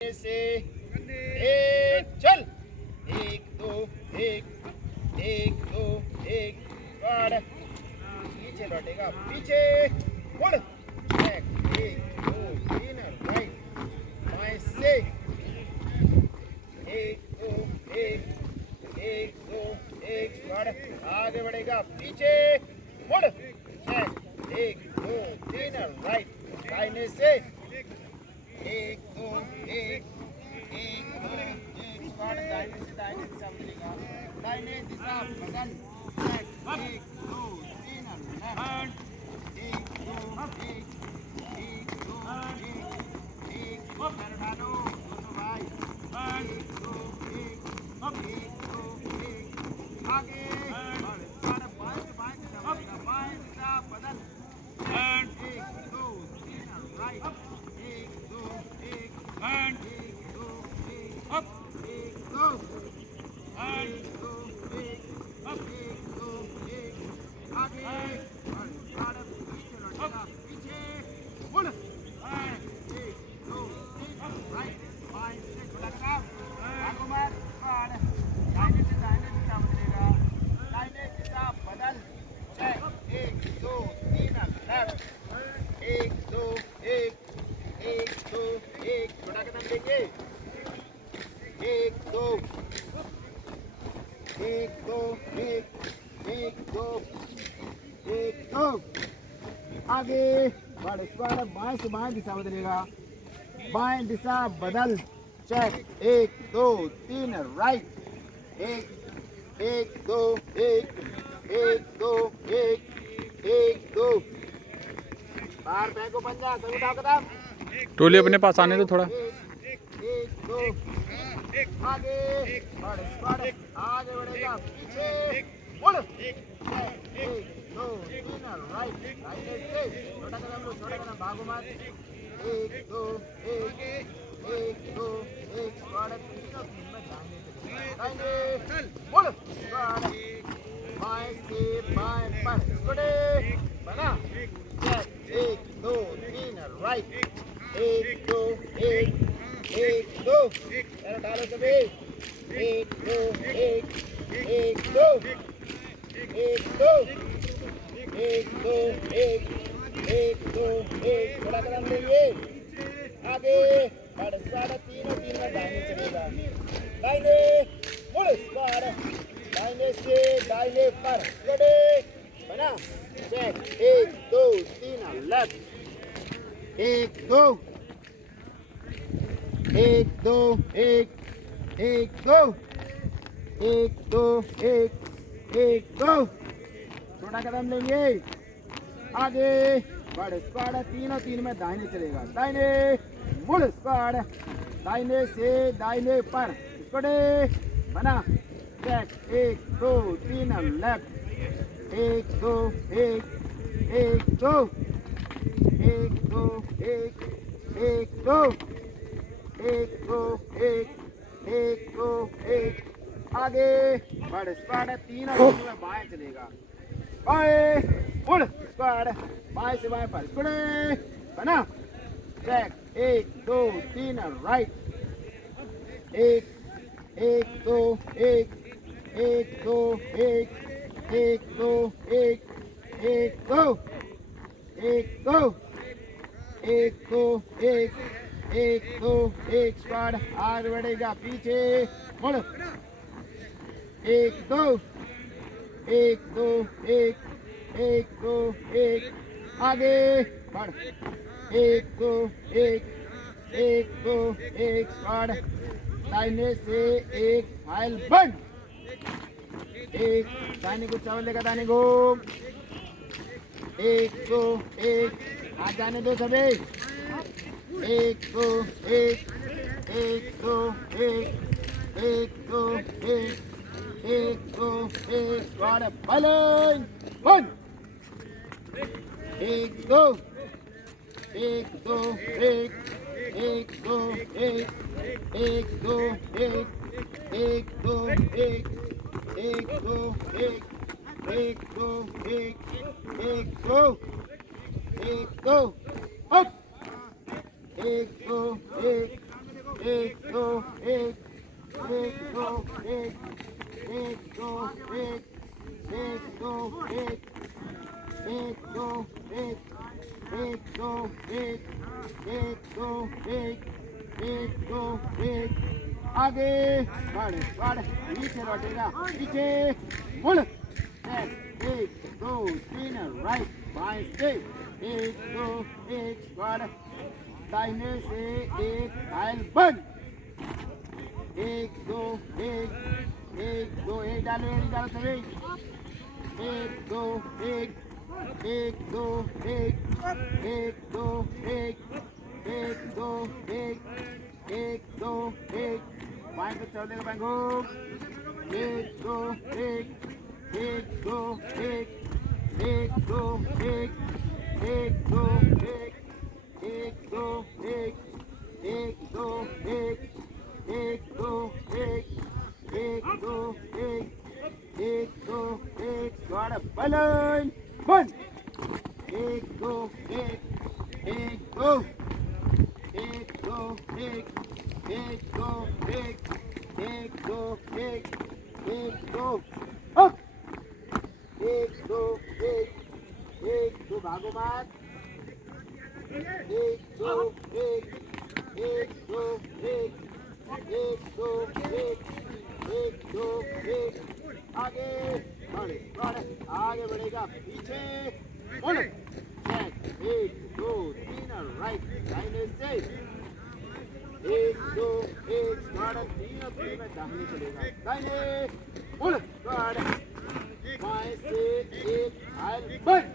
से एक चल। एक दो एक, एक दो एक, बढ़ पीछे लौटेगा, पीछे मुड़, एक दो तीन, राइट बाएं से एक दो एक, एक दो एक, बढ़ आगे बढ़ेगा, पीछे मुड़, चेक एक दो तीन, राइट दाहिने से एक दो एक, एक दो एक, स्क्वाड दाहिने से दाहिने दिशा बदलेगा, दाहिने दिशा बदल, एक दो तीन, लेफ्ट एक दो एक, एक दो एक, एक दो पैर डालो दोनों भाई, एक दो एक, एक दो एक, आगे स्क्वाड बाएं से बाएं दिशा बदलेगा, बाएं दिशा बदल, एक दो तीन, राइट एक दो एक, एक दो एक, एक दो एक दो एक, एक दो एक, आगे बढ़ पीछे लौटेगा, पीछे मुड़, एक दो तीन, राइट बाएं से छोटा कदम आगो मार, बढ़ दाहिने से दाहिने दिशा बदलेगा, दाहिने दिशा बदल, चेक एक दो तीन, लेफ्ट एक दो एक, एक दो एक, छोटा कदम देंगे, एक दो एक दो एक, एक दो एक दो, आगे बढ़, स्क्वायर बाएं से बाएं दिशा बदलेगा, बाएं दिशा बदल, चेक एक दो तीन, राइट एक, एक दो एक, एक दो एक, एक दो, बाहर फेंको पंजा, सब उठाओ कदम, टोली अपने पास आने दो थोड़ा। एक दो आगे बढ़, स्क्वाड आगे बढ़ेगा, पीछे मुड़, एक दो तीन, राइट राइट से छोटा कदम लो, छोटा कदम भागो मत, एक दो एक, एक दो एक, स्क्वाड तीनों तीन में दाहिने मुड़, स्क्वाड बाएं से बाएं पर स्क्वाड बना, चेक एक दो तीन, राइट एक दो एक, एक दो पैर डालो सभी, एक दो एक, एक दो एक दो एक दो एक, एक दो एक, थोड़ा कदम लेंगे, आगे बढ़, स्क्वाड तीनों तीन में दाहिने चलेगा, दाहिने मुड़, स्क्वाड दाहिने से दाहिने पर स्क्वाड बना, चेक एक दो तीन, लेफ्ट एक दो एक दो एक, एक दो एक दो एक, एक दो, छोटा कदम लेंगे, आगे बढ़, स्क्वाड तीनों तीन में दाहिने चलेगा, दाहिने मुड़, स्क्वाड दाहिने से दाहिने पर स्क्वाड बना, चेक एक दो तीन, लेफ्ट एक दो एक, एक दो एक दो एक, एक दो एक दो एक, एक दो एक, आगे बढ़, स्क्वाड तीनों तीन में बाएं चलेगा, बाएं मुड़, स्क्वाड बाएं से बाएं पर स्क्वाड बना, चेक एक दो तीन, राइट एक, एक दो एक, एक दो एक, एक दो एक, एक दो एक दो एक दो एक, एक दो एक, स्क्वाड आगे बढ़ेगा, पीछे मुड़, एक दो एक दो एक, एक दो एक, आगे बढ़, एक दो एक, एक दो एक, स्क्वाड दाहिने से एक, फाइल बंद, एक दाहिने को चावल लेगा, दाहिने को एक दो एक, हाथ जाने दो सभी, एक दो एक, एक दो एक, एक दो एक, एक दो एक, स्क्वाड बॉलिंग बंद, एक दो एक दो एक, एक दो एक, एक दो एक, एक दो एक, एक दो एक, एक दो एक, एक दो एक दो अप, एक दो एक, एक दो एक एक दो एक एक दो एक एक दो एक एक दो एक एक दो एक एक दो एक दो एक आगे बढ़ नीचे लौटेगा पीछे मुड़ एक दो तीन राइट बाएं से एक दो एक बढ़ दाहिने से एक घायल बंद एक दो एक डालो सभी एक दो एक दो एक दो एक दो एक बाएं को चल देगा बाएं को एक दो एक दो एक दो एक दो एक दो एक दो एक दो एक दो एक बलन बंद एक दो एक दो एक दो अप एक दो भागो मत एक दो आगे आगे बढ़ेगा पीछे मुड़ एक दो तीन राइट दाहिने से एक दो एक तीन में दाहिने चलेगा दाहिने मुड़ बाएं से एक घायल बंद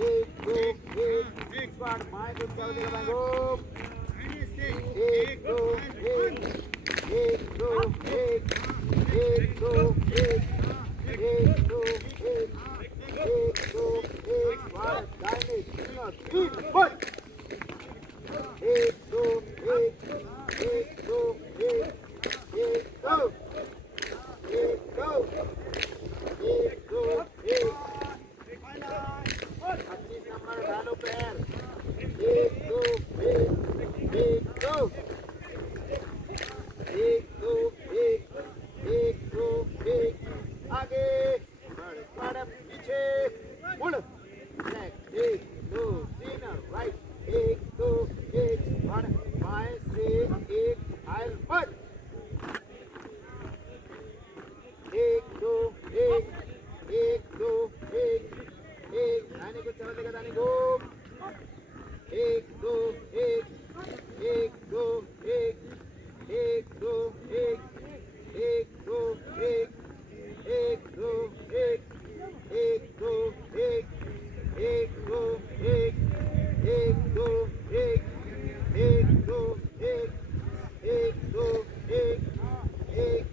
एक दो एक बाएं को चल देगा बाएं को एक दो एक दो एक दाहिने तीन बंद एक दो पच्चीस नंबर डालो पैर एक दो आगे बढ़ पीछे मुड़ एक दो तीन राइट एक दो एक बढ़ बाएं से एक घायल बंद एक दो एक दाहिने को चला देगा दाहिने को एक दो एक दो एक दो एक दो एक दो एक दो एक दो एक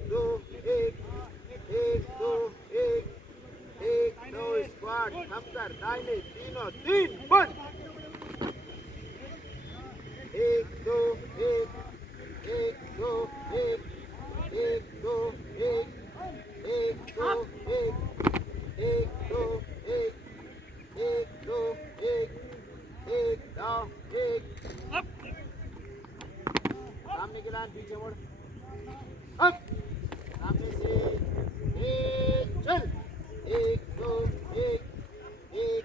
दो एक दो एक दो स्क्वाड नंबर दाहिने तीनों तीन बंद एक दो एक दो एक दो एक दो एक दो एक दाव एक सामने के लाइन पीछे मुड़